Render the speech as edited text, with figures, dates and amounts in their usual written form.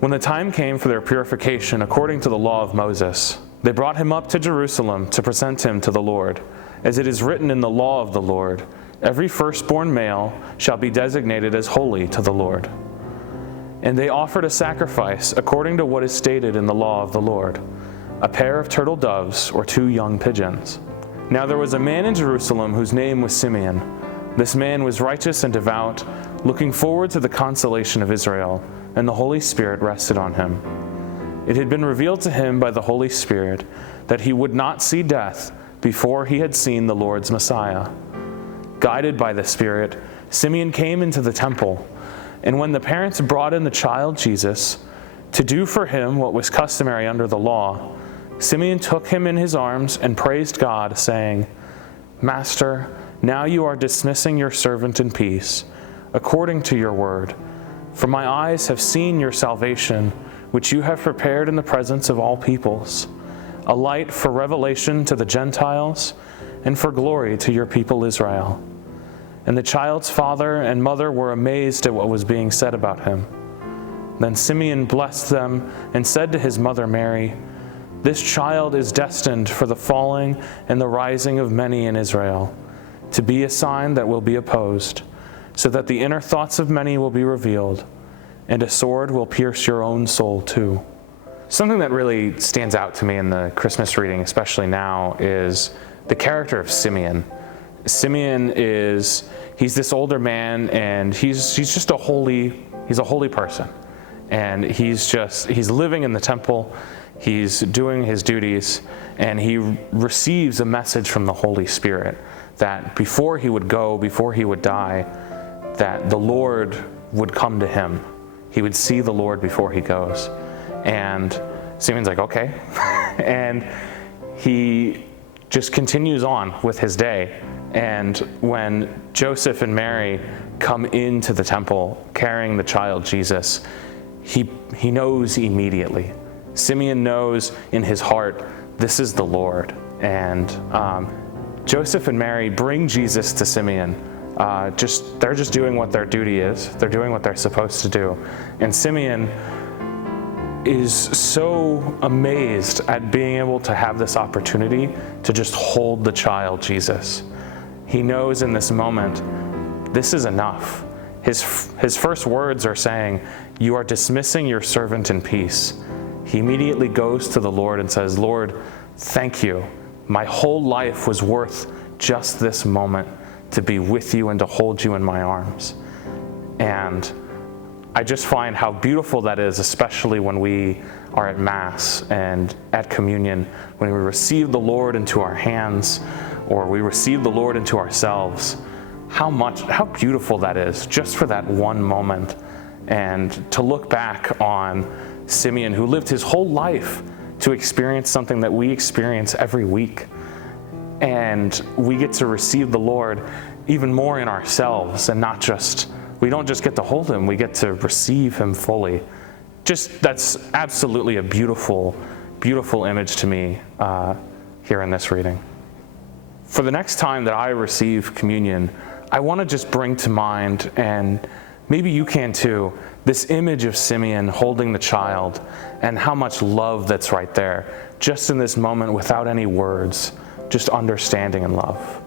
When the time came for their purification according to the law of Moses, they brought him up to Jerusalem to present him to the Lord. As it is written in the law of the Lord, every firstborn male shall be designated as holy to the Lord. And they offered a sacrifice according to what is stated in the law of the Lord, a pair of turtle doves or 2 young pigeons. Now there was a man in Jerusalem whose name was Simeon. This man was righteous and devout, looking forward to the consolation of Israel, and the Holy Spirit rested on him. It had been revealed to him by the Holy Spirit that he would not see death before he had seen the Lord's Messiah. Guided by the Spirit, Simeon came into the temple, and when the parents brought in the child Jesus to do for him what was customary under the law, Simeon took him in his arms and praised God, saying, "Master, now you are dismissing your servant in peace, according to your word. For my eyes have seen your salvation, which you have prepared in the presence of all peoples, a light for revelation to the Gentiles and for glory to your people Israel." And the child's father and mother were amazed at what was being said about him. Then Simeon blessed them and said to his mother Mary, "This child is destined for the falling and the rising of many in Israel, to be a sign that will be opposed, so that the inner thoughts of many will be revealed, and a sword will pierce your own soul too." Something that really stands out to me in the Christmas reading, especially now, is the character of Simeon. Simeon he's this older man, and he's a holy person. And he's living in the temple, he's doing his duties, and he receives a message from the Holy Spirit that before he would go, before he would die, that the Lord would come to him. He would see the Lord before he goes. And Simeon's like, okay. And he just continues on with his day. And when Joseph and Mary come into the temple carrying the child Jesus, he knows immediately. Simeon knows in his heart, this is the Lord. And Joseph and Mary bring Jesus to Simeon. They're just doing what their duty is. They're doing what they're supposed to do. And Simeon is so amazed at being able to have this opportunity to just hold the child Jesus. He knows in this moment, this is enough. His first words are saying, "You are dismissing your servant in peace." He immediately goes to the Lord and says, "Lord, thank you. My whole life was worth just this moment to be with you and to hold you in my arms." And I just find how beautiful that is, especially when we are at Mass and at communion, when we receive the Lord into our hands, or we receive the Lord into ourselves, how beautiful that is, just for that one moment. And to look back on Simeon, who lived his whole life to experience something that we experience every week. And we get to receive the Lord even more in ourselves, and we don't just get to hold him, we get to receive him fully. That's absolutely a beautiful, beautiful image to me here in this reading. For the next time that I receive communion, I want to just bring to mind, and maybe you can too, this image of Simeon holding the child and how much love that's right there, just in this moment without any words, just understanding and love.